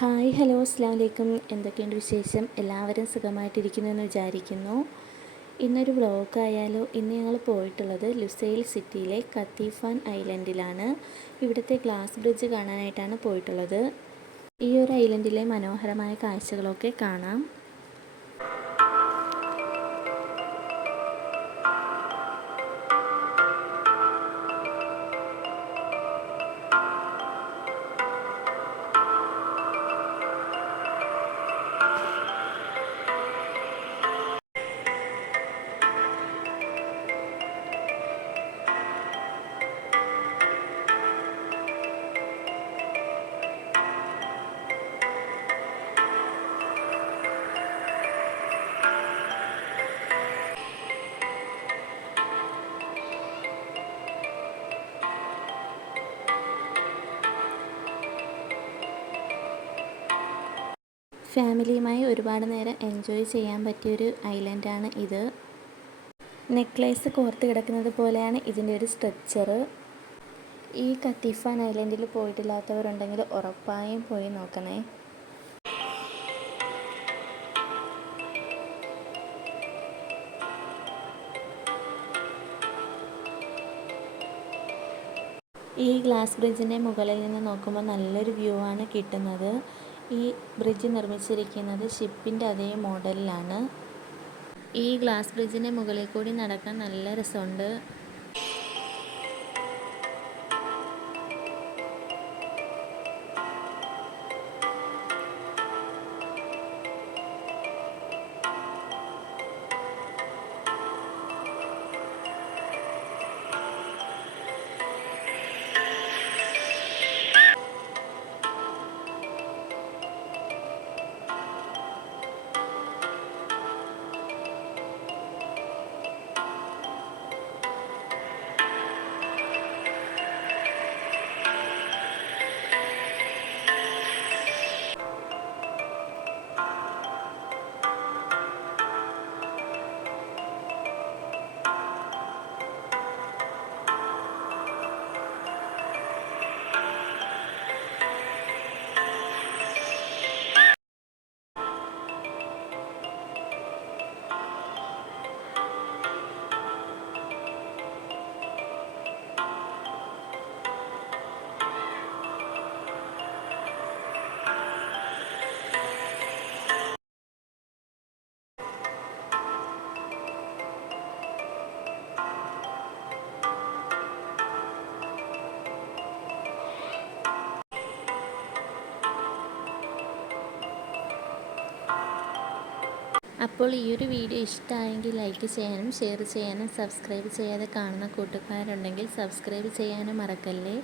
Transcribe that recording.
Hi hello അസ്സാം വലൈക്കും എന്തൊക്കെയുണ്ട് വിശേഷം? എല്ലാവരും സുഖമായിട്ടിരിക്കുന്നു എന്ന് വിചാരിക്കുന്നു. ഇന്നൊരു വ്ളോഗായാലോ ഇന്ന് ഞങ്ങൾ പോയിട്ടുള്ളത് ലുസൈൽ സിറ്റിയിലെ കത്തീഫാൻ ഐലൻഡിലാണ്. ഇവിടുത്തെ ഗ്ലാസ് ബ്രിഡ്ജ് കാണാനായിട്ടാണ് പോയിട്ടുള്ളത്. ഈ ഒരു ഐലൻഡിലെ മനോഹരമായ കാഴ്ചകളൊക്കെ കാണാം. ഫാമിലിയുമായി ഒരുപാട് നേരം എൻജോയ് ചെയ്യാൻ പറ്റിയൊരു ഐലൻഡാണ് ഇത്. നെക്ലേസ് കോർത്ത് കിടക്കുന്നത് പോലെയാണ് ഇതിന്റെ ഒരു സ്ട്രക്ചർ ഈ കത്തീഫാൻ ഐലൻഡിൽ പോയിട്ടില്ലാത്തവരുണ്ടെങ്കിൽ ഉറപ്പായും പോയി നോക്കണേ. ഈ ഗ്ലാസ് ബ്രിഡ്ജിന്റെ മുകളിൽ നിന്ന് നോക്കുമ്പോൾ നല്ലൊരു വ്യൂ ആണ് കിട്ടുന്നത്. ഈ ബ്രിഡ്ജ് നിർമ്മിച്ചിരിക്കുന്നത് ഷിപ്പിന്റെ അതേ മോഡലിലാണ് ഈ ഗ്ലാസ് ബ്രിഡ്ജിന്റെ മുകളിൽ കൂടി നടക്കാൻ നല്ല രസമുണ്ട്. അപ്പോൾ ഈ ഒരു വീഡിയോ ഇഷ്ടമായെങ്കിൽ ലൈക്ക് ചെയ്യാനും ഷെയർ ചെയ്യാനും സബ്സ്ക്രൈബ് ചെയ്യാതെ കാണുന്ന കൂട്ടുകാരുണ്ടെങ്കിൽ സബ്സ്ക്രൈബ് ചെയ്യാനും മറക്കല്ലേ?